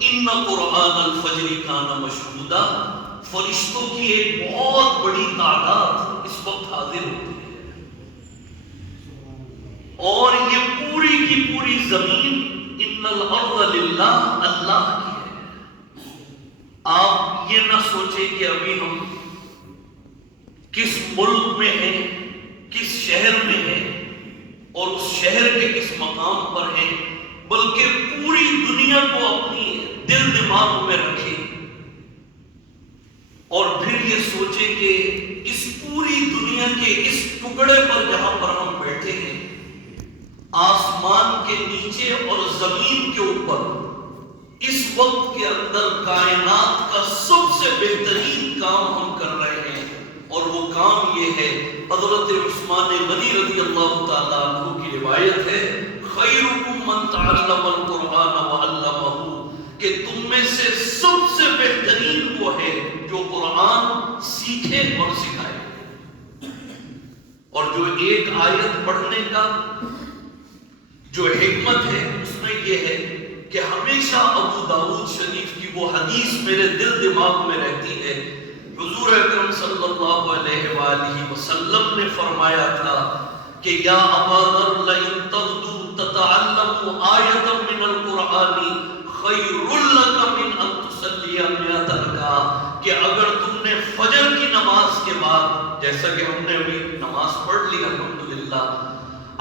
ان قرآن الفجر کان مشہودا، فرشتوں کی ایک بہت بڑی تعداد اس وقت حاضر ہوتی ہے، اور یہ پوری کی پوری زمین ان الارض للہ، اللہ کی ہے۔ آپ یہ نہ سوچیں کہ ابھی ہم کس ملک میں ہیں، کس شہر میں ہیں، اور اس شہر کے کس مقام پر ہیں، بلکہ پوری دنیا کو اپنی دل دماغ میں رکھیں اور پھر یہ سوچیں کہ اس پوری دنیا کے اس ٹکڑے پر جہاں پر ہم بیٹھے ہیں، آسمان کے نیچے اور زمین کے اوپر، اس وقت کے اندر کائنات کا سب سے بہترین کام ہم کر رہے ہیں، اور وہ کام یہ ہے، حضرت عثمان غنی رضی اللہ تعالیٰ عنہ کی روایت ہے، خیرکم من تعلم القرآن وعلمہ، کہ تم میں سے سب سے بہترین وہ ہے جو قرآن سیکھے اور سکھائے۔ اور جو ایک آیت پڑھنے کا جو حکمت ہے اس میں یہ ہے کہ ہمیشہ ابو داؤد شریف کی وہ حدیث میرے دل دماغ میں رہتی ہے، حضور اکرم صلی اللہ علیہ وآلہ وسلم نے فرمایا تھا کہ یا ابا ذر لئن تغدو تتعلم آیتا من القرآن خیر لک من ان تصلی مئۃ رکعہ، کہ اگر تم نے فجر کی نماز کے بعد، جیسا کہ ہم نے ابھی نماز پڑھ لی الحمدللہ،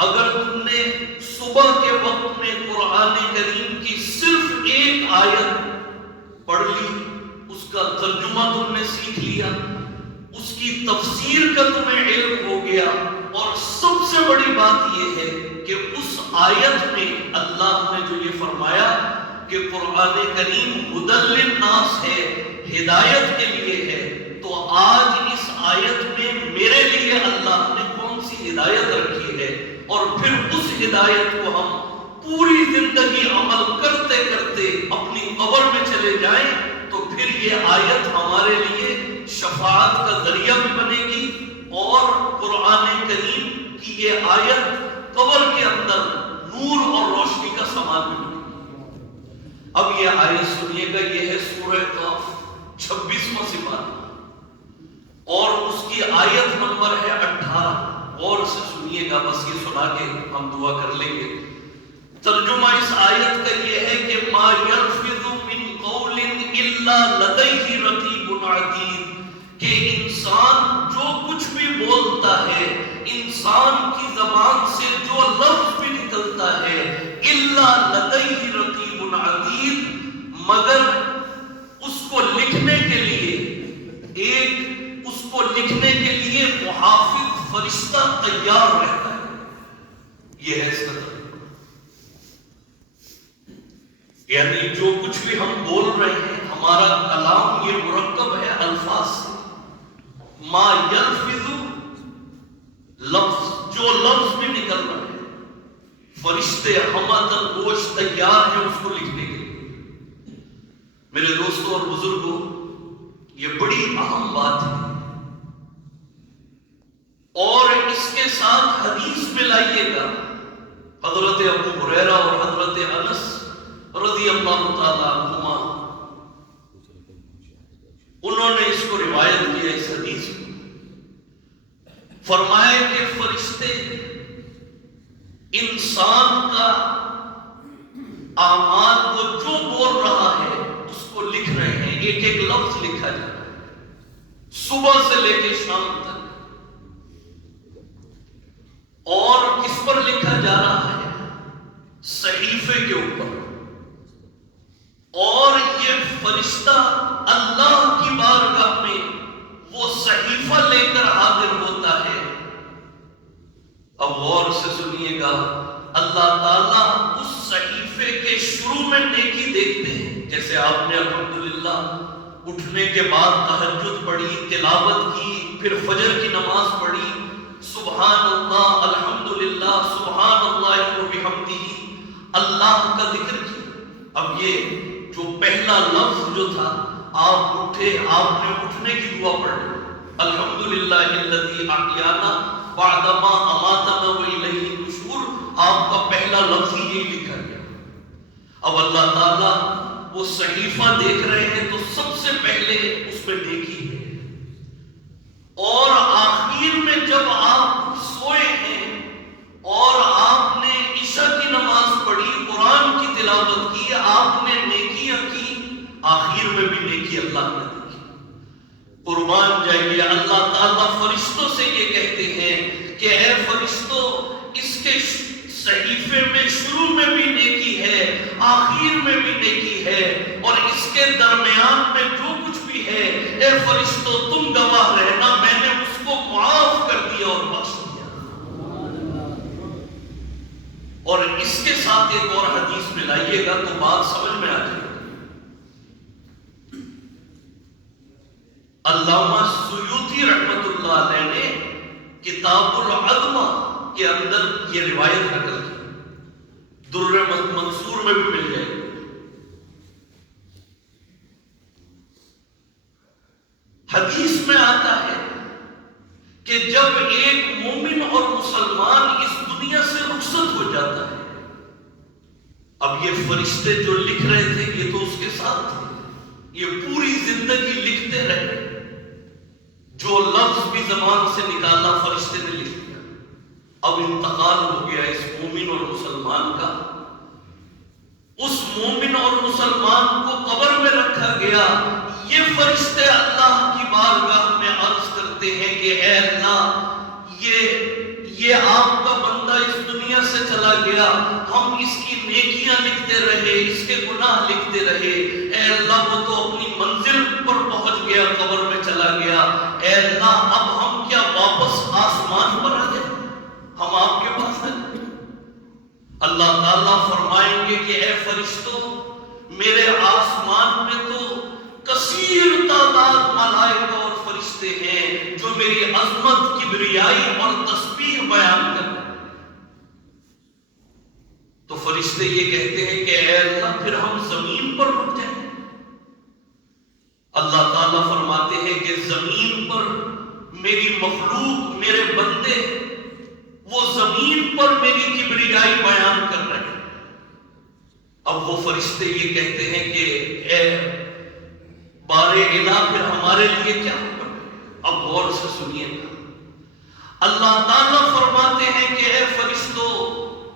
اگر تم نے صبح کے وقت میں قرآن کریم کی صرف ایک آیت پڑھ لی، اس کا ترجمہ تم نے سیکھ لیا، اس کی تفسیر کا تمہیں علم ہو گیا، اور سب سے بڑی بات یہ ہے کہ اس آیت میں اللہ نے جو یہ فرمایا کہ قرآن کریم ھدی للناس ہے، ہدایت کے لیے ہے، تو آج اس آیت میں میرے لیے اللہ نے کون سی ہدایت رکھی ہے، اور پھر اس ہدایت کو ہم پوری زندگی عمل کرتے کرتے اپنی قبر میں چلے جائیں تو پھر یہ آیت ہمارے لیے شفاعت کا ذریعہ بھی بنے گی، اور قرآن کریم کی یہ آیت قبر کے اندر نور اور روشنی کا سامان بھی بنے گی۔ اب یہ آیت سنیے گا، یہ ہے سورہ قاف 26واں سپارہ، اور اس کی آیت نمبر ہے 18۔ غور سے سنیے گا، بس یہ سنا کے ہم دعا کر لیں گے۔ ترجمہ اس آیت کا یہ ہے کہ ما یلفظ من قول الا لدیہ رقیب عتید، کہ انسان جو کچھ بھی بولتا ہے، انسان کی زبان سے جو لفظ بھی نکلتا ہے، الا لدیہ رقیب عتید، مگر اس کو لکھنے کے لیے اس کو لکھنے کے لیے محافظ فرشتہ تیار رہتا ہے۔ یہ ہے اس کا ترجمہ، یعنی جو کچھ بھی ہم بول رہے ہیں، ہمارا کلام یہ مرکب ہے الفاظ سے۔ ما یلفظ، لفظ، جو لفظ بھی نکل رہا ہے، فرشتے ہمہ گوش تیار ہیں اس کو لکھنے کے لیے۔ میرے دوستوں اور بزرگوں، یہ بڑی اہم بات ہے، اور اس کے ساتھ حدیث میں لائیے گا، حضرت ابو ہریرہ اور حضرت انس رضی اللہ تعالیٰ عنہما، انہوں نے اس کو روایت کیا، اس حدیث کو فرمایا کہ فرشتے انسان کا اعمال کو جو بول رہا ہے اس کو لکھ رہے ہیں، ایک ایک لفظ لکھا جا رہا ہے صبح سے لے کے شام تک، اور کس پر لکھا جا رہا ہے؟ صحیفے کے اوپر، اور یہ فرشتہ اللہ کی بارگاہ میں وہ صحیفہ لے کر حاضر ہوتا ہے۔ اب غور سے سنیے گا، اللہ تعالیٰ اس صحیفے کے شروع میں نیکی دیکھتے ہیں، جیسے آپ نے الحمدللہ اٹھنے کے بعد تہجد پڑھی، تلاوت کی، پھر فجر کی نماز پڑھی، سبحان اللہ، الحمدللہ، سبحان اللہ وبحمدہ، اللہ کا ذکر کیا۔ اب یہ جو پہلا لفظ جو تھا، آپ اٹھے، آپ نے اٹھنے کی دعا پڑھی، الحمدللہ الذی احیانا بعد ما اماتنا والیہ النشور، آپ کا پہلا لفظ ہی یہی لکھا گیا۔ اب اللہ تعالیٰ وہ صحیفہ دیکھ رہے ہیں تو سب سے پہلے اس میں نیکی ہے، اور آخر میں جب آپ سوئے ہیں اور آپ نے عشاء کی نماز پڑھی، قرآن کی تلاوت کی، آپ نے نیکیاں کی، آخر میں بھی نیکی اللہ نے دیکھی۔ قربان جائیے، اللہ تعالیٰ فرشتوں سے یہ کہتے ہیں کہ اے فرشتوں، اس کے صحیفے میں شروع میں بھی نیکی ہے، آخر میں بھی نیکی ہے، اور اس کے درمیان میں جو کچھ بھی ہے، اے فرشتوں تم گواہ رہنا، میں نے اس کو معاف کر دیا اور بخش دیا۔ اور اس کے ساتھ ایک اور حدیث ملائیے گا تو بات سمجھ میں آ جائے گی۔ علامہ سیوطی رحمت اللہ علیہ نے کتاب العظمہ کے اندر یہ روایت نقل کی، در منصور میں بھی مل جائے گی۔ حدیث میں آتا ہے کہ جب ایک مومن اور مسلمان اس دنیا سے رخصت ہو جاتا ہے، اب یہ فرشتے جو لکھ رہے تھے یہ تو اس کے ساتھ تھے، یہ پوری زندگی لکھتے رہے، جو لفظ بھی زبان سے نکالا فرشتے نے لکھ دیا۔ اب انتقال ہو گیا اس مومن اور مسلمان کا، اس مومن اور مسلمان کو قبر میں رکھا گیا۔ یہ فرشتے اللہ کی بارگاہ میں عرض کرتے ہیں کہ اے اللہ، یہ آپ کا بندہ اس دنیا سے چلا گیا، ہم اس کی نیکیاں لکھتے رہے، اس کے گناہ لکھتے رہے، اے اللہ وہ تو اپنی منزل پر پہنچ گیا، قبر میں چلا گیا، اے اللہ اب ہم کیا واپس آسمان پر آ جائیں، ہم آپ کے پاس ہیں؟ اللہ تعالیٰ فرمائیں گے کہ اے فرشتوں، میرے آسمان میں تو کثیر تعداد ملائکہ اور فرشتے ہیں جو میری عظمت، کبریائی اور تسبیح بیان کر رہے ہیں۔ تو فرشتے یہ کہتے ہیں کہ اے اللہ پھر ہم زمین پر رک جائیں۔ اللہ تعالیٰ فرماتے ہیں کہ زمین پر میری مخلوق، میرے بندے، وہ زمین پر میری کبریائی بیان کر رہے ہیں۔ اب وہ فرشتے یہ کہتے ہیں کہ اے بارے الہ پھر ہمارے لیے کیا حکم ہے؟ اب غور سے سنیے گا۔ اللہ تعالیٰ فرماتے ہیں کہ اے فرشتوں،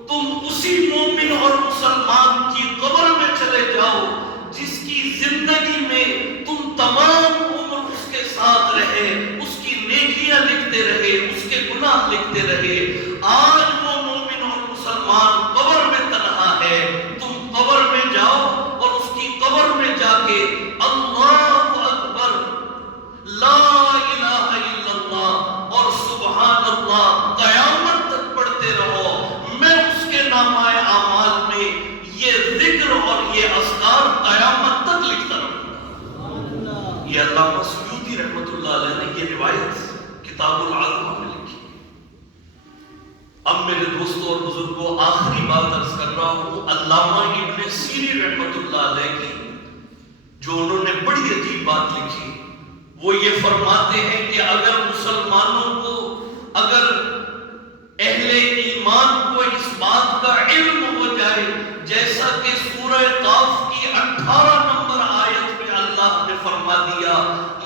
تم اسی مومن اور مسلمان کی قبر میں چلے جاؤ جس کی زندگی میں تم تمام عمر اس کے ساتھ رہے، اس کی نیکیاں لکھتے رہے، اس کے گناہ لکھتے رہے۔ آج وہ مومن اور مسلمان قبر میں تنہا ہے، تم قبر میں جاؤ اور اس کی قبر میں جا کے اللہ اکبر، لا الہ الا اللہ اور سبحان اللہ قیامت تک پڑھتے رہو۔ میں اس کے نامہ اعمال میں یہ ذکر اور یہ اذکار قیامت تک لکھتا رہوں۔ یہ علامہ سیوطی رحمت اللہ علیہ نے یہ روایت کتاب العظمہ میں لکھی۔ اب میرے دوستوں اور بزرگوں آخری بات عرض کر رہا ہوں، علامہ ابن سیری رحمت اللہ علیہ کی جو انہوں نے بڑی عجیب بات لکھی، وہ یہ فرماتے ہیں کہ اگر مسلمانوں کو، اگر اہل ایمان کو اس بات کا علم ہو جائے، جیسا کہ سورہ قاف کی 18 نمبر آیت میں اللہ نے فرما دیا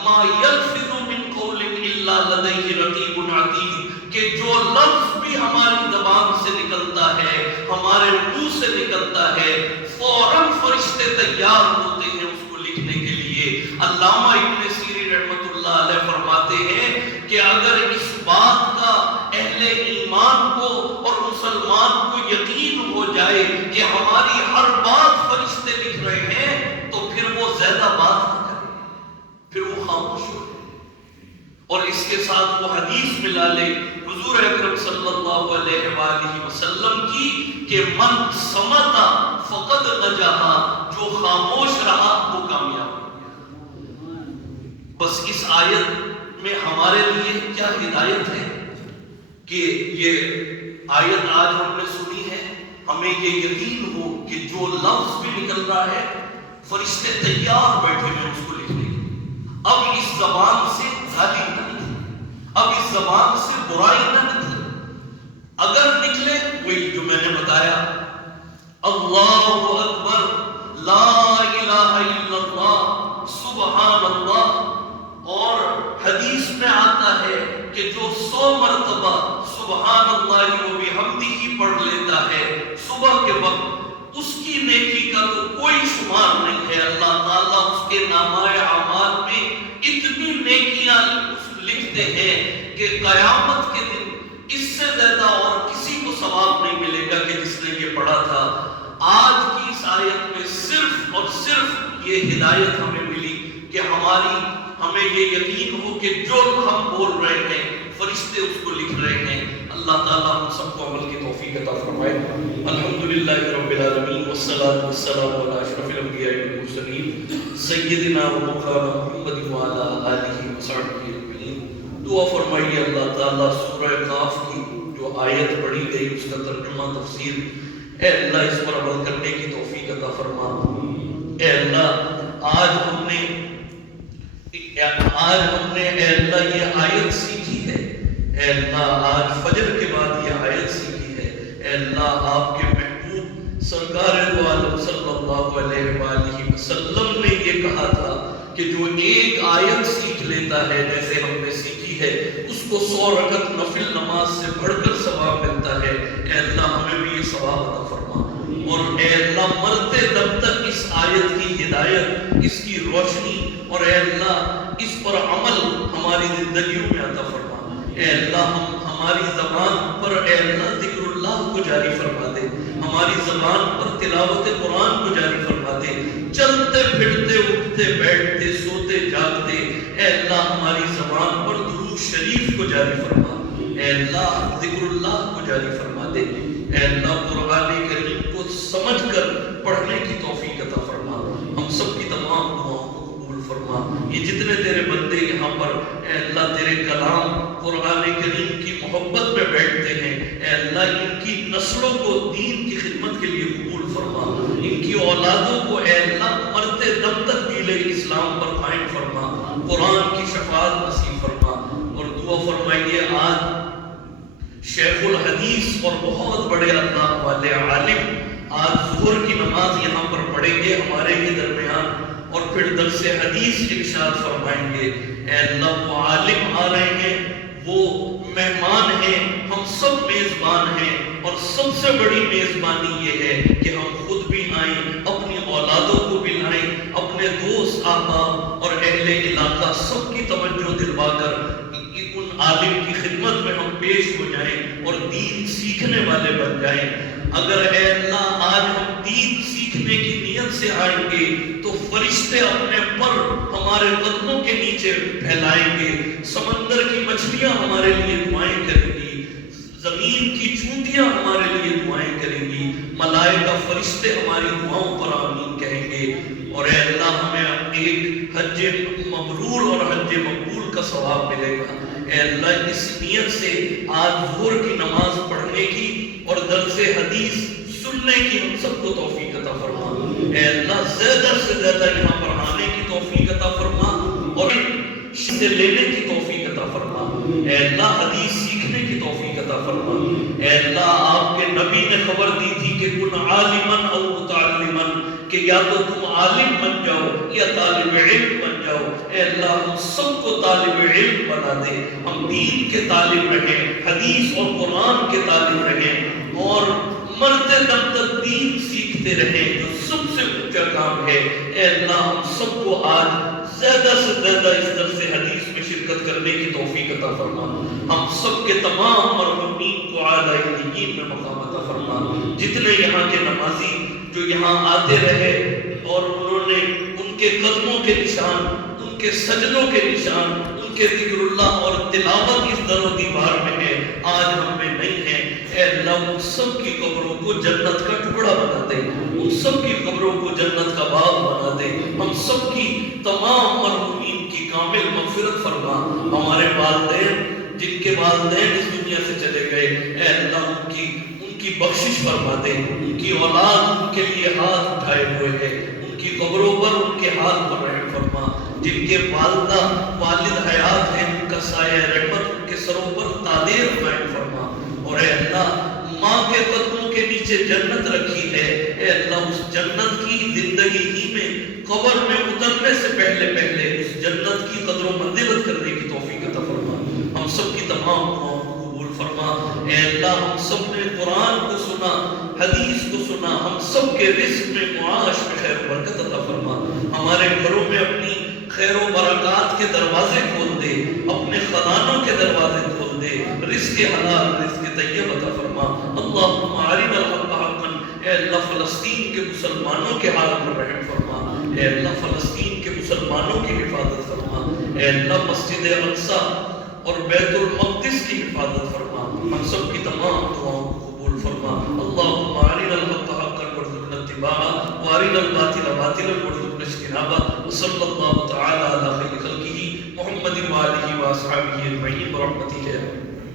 ما یلفظ من قول الا لدیہ رقیب عتید، کہ جو لفظ بھی ہماری زبان سے نکلتا ہے، ہمارے منہ سے نکلتا ہے، فوراً فرشتے تیار ہوتے ہیں اس کو لکھنے کے لیے۔ علامہ ابن سیری رحمت اللہ علیہ فرماتے ہیں کہ اگر اس بات کا اہل ایمان کو اور مسلمان کو یقین ہو جائے کہ ہماری ہر بات فرشتے لکھ رہے ہیں، تو پھر وہ زیادہ بات نہ کرے، پھر وہ خاموش ہو جائے۔ اور اس کے ساتھ وہ حدیث ملا لے حضور اکرم صلی اللہ علیہ وآلہ وسلم کی کہ من صمت فقد نجا، جو خاموش رہا وہ کامیاب ہو گیا۔ بس اس آیت میں ہمارے لیے کیا ہدایت ہے کہ یہ آیت آج ہم نے سنی ہے، ہمیں یہ یقین ہو کہ جو لفظ بھی نکل رہا ہے فرشتے تیار بیٹھے ہیں اس کو لکھنے کے۔ اب اس زبان سے گالی نہ نکلے، اب اس زبان سے برائی نہ نکلے، اگر نکلے وہی جو میں نے بتایا اللہ اکبر لا الہ الا اللہ، سبحان اللہ۔ اور حدیث میں آتا ہے کہ جو 100 مرتبہ سبحان اللہ و بحمدہ پڑھ لیتا ہے صبح کے وقت، اس کی نیکی کا تو کوئی شمار نہیں ہے۔ اللہ تعالیٰ اس کے نامۂ اعمال میں اتنی نیکیاں لکھتے ہیں کہ قیامت کے دن اس سے زیادہ اور کسی کو ثواب نہیں ملے گا کہ جس نے یہ پڑھا تھا۔ آج کی اس آیت میں صرف اور صرف یہ ہدایت ہمیں ملی کہ ہمیں یہ یقین ہو کہ جو ہم بول رہے ہیں فرشتے اس کو لکھ رہے ہیں۔ اللہ تعالیٰ ہم سب کو عمل کی توفیق عطا فرمائے۔ الحمدللہ رب العالمین والصلاة والسلام علی اشرف الانبیاء والمرسلین سیدنا و مولانا محمد وعلی آلہ وصحبہ اجمعین۔ دعا فرمائیے اللہ تعالیٰ سورہ کاف کی جو آیت پڑھی گئی اس کا ترجمہ تفسیر، اے اللہ اس پر عمل کرنے کی توفیق عطا فرما۔ اے اللہ آج ہم نے اے اللہ یہ آیت سیکھی ہے، اے اللہ آج فجر کے بعد یہ آیت سیکھی ہے۔ اے اللہ آپ کے محبوب سرکار دو عالم صلی اللہ علیہ وآلہ وسلم نے یہ کہا تھا کہ جو ایک آیت سیکھ لیتا ہے جیسے ہم نے سیکھی ہے، اس کو 100 رکعت نفل نماز سے بڑھ کر ثواب ملتا ہے۔ اے اللہ ہمیں بھی یہ ثواب عطا فرما، اور اے اللہ مرتے دم تک اس آیت کی ہدایت، اس کی روشنی اور اے اللہ اس پر عمل ہماری زندگیوں میں عطا فرما۔ اے اللہ ہماری زبان پر اے اللہ ذکر اللہ کو جاری فرما دے، ہماری زبان پر تلاوت قرآن کو جاری فرما دے، چلتے پھرتے اٹھتے بیٹھتے سوتے جاگتے اے اللہ ہماری زبان پر درود شریف کو جاری فرما، اے اللہ ذکر اللہ کو جاری فرما دے۔ اے اللہ قرآن کریم کو سمجھ کر پڑھنے کی توفیق عطا فرما، ہم سب کی تمام دعاؤں کو قبول فرما۔ یہ جتنے تیرے بندے یہاں پر اے اللہ تیرے کلام قرآن کریم کی محبت میں بیٹھتے ہیں، اے اللہ ان کی نسلوں کو دین کی خدمت کے لیے قبول فرما، ان کی اولادوں کو اے اللہ مرتے دم تک دین اسلام پر قائم فرما، قرآن کی شفاعت نصیب فرما۔ اور دعا فرمائیے آج شیخ الحدیث اور بہت بڑے اللہ والے عالم آج ظہر کی نماز یہاں پر پڑھیں گے ہمارے ہی درمیان، اور پھر درس حدیث ارشاد فرمائیں گے۔ اے اللہ وہ عالم آ رہے ہیں، وہ مہمان ہیں، ہم سب میزبان ہیں، اور سب سے بڑی میزبانی یہ ہے کہ ہم خود بھی آئیں، اپنی اولادوں کو بھی لائیں، اپنے دوست احباب اور اہل علاقہ سب کی توجہ دلوا کر ان عالم کی خدمت میں ہم پیش ہو جائیں اور دین سیکھنے والے بن جائیں۔ اگر اے اللہ آج ہم دین سیکھنے کی نیت سے آئیں گے تو فرشتے اپنے پر ہمارے قدموں کے نیچے پھیلائیں گے، سمندر کی مچھلیاں ہمارے لیے دعائیں کریں گی، زمین کی چونٹیاں ہمارے لیے دعائیں کریں گی، ملائکہ فرشتے ہماری دعاؤں پر آمین کہیں گے، اور اے اللہ ہمیں ایک حج مبرور اور حج مقبول کا ثواب ملے گا۔ اے اللہ اس نیت سے آج ظہر کی نماز پڑھنے کی اور درس حدیث سننے کی ہم سب کو توفیق عطا فرما۔ اے اللہ زیادہ سے زیادہ یہاں پر آنے کی توفیق عطا فرما اور سے لینے کی توفیق عطا فرما۔ اے اللہ حدیث سیکھنے کی توفیق عطا فرما۔ اے اللہ آپ کے نبی نے خبر دی تھی کہ کن عالمن او متعلمن، کہ یا تو تم عالم بن جاؤ یا طالب علم بن جاؤ۔ اے اللہ ہم سب کو طالب علم بنا دے، ہم دین کے طالب رہیں، حدیث اور قرآن کے طالب رہیں، اور مرتے دم تک دین سیکھتے رہیں جو سب سے اونچا کام ہے۔ اے اللہ ہم سب کو آج زیادہ سے زیادہ اس درس حدیث میں شرکت کرنے کی توفیق عطا فرما، ہم سب کے تمام مرحومین کو اعلیٰ علین میں مقام عطا فرما۔ جتنے یہاں کے نمازی جو یہاں آتے رہے اور انہوں نے ان کے قدموں کے نشان، ان کے سجدوں کے نشان، ان کے ذکر اللہ اور تلاوت اس در و دیوار میں ہے، آج ہم میں نہیں ہے۔ اے اللہ ان سب کی قبروں کو جنت کا ٹکڑا بنا دے، ان سب کی قبروں کو جنت کا باغ بنا دے، ہم سب کی تمام مرحومین کی کامل مغفرت فرما۔ ہمارے والدین جن کے والدین اس دنیا سے چلے گئے، اے اللہ ان کی بخشش فرما دے، ان کی اولاد ان کے لیے ہاتھ اٹھائے ہوئے ہے، ان کی قبروں پر ان کے ہاتھ پر رحم فرما۔ جن کے والدہ والد حیات ہیں ان کا سایہ رحمت ان کے سروں پر تادیر قائم فرما، اور اے اللہ ماں کے قدموں کے کے نیچے جنت رکھی ہے، اے اللہ اس جنت کی زندگی ہی میں قبر میں اترنے سے پہلے اس جنت کی قدر و منزلت کرنے کی توفیق عطا فرما، ہم سب کی تمام دعاؤں کو قبول فرما۔ اے اللہ ہم سب نے قرآن کو سنا، حدیث کو سنا، ہم سب کے رزق میں معاش میں خیر و برکت عطا فرما، ہمارے گھروں میں اپنی خیر و برکات کے دروازے کھول دے، اپنے خزانوں کے دروازے کھول دے، رزق حلال رزق طیب عطا فرما۔ اللہم ارنا الحق حقا، اے اللہ فلسطین کے مسلمانوں کے حال پر رحم فرما، اے اللہ فلسطین کے مسلمانوں کی حفاظت فرما، اے اللہ مسجد اقصی اور بیت المقدس کی حفاظت فرما، ہم سب کی تمام دعاؤں کو قبول فرما۔ اللہم ارنا الحق حقا وارزقنا اتباعہ وارنا الباطل باطلا وارزقنا اجتنابہ، وصلی اللہ تعالی علی خیر خلقہ محمد وآلہ واصحابہ اجمعین برحمتہ یا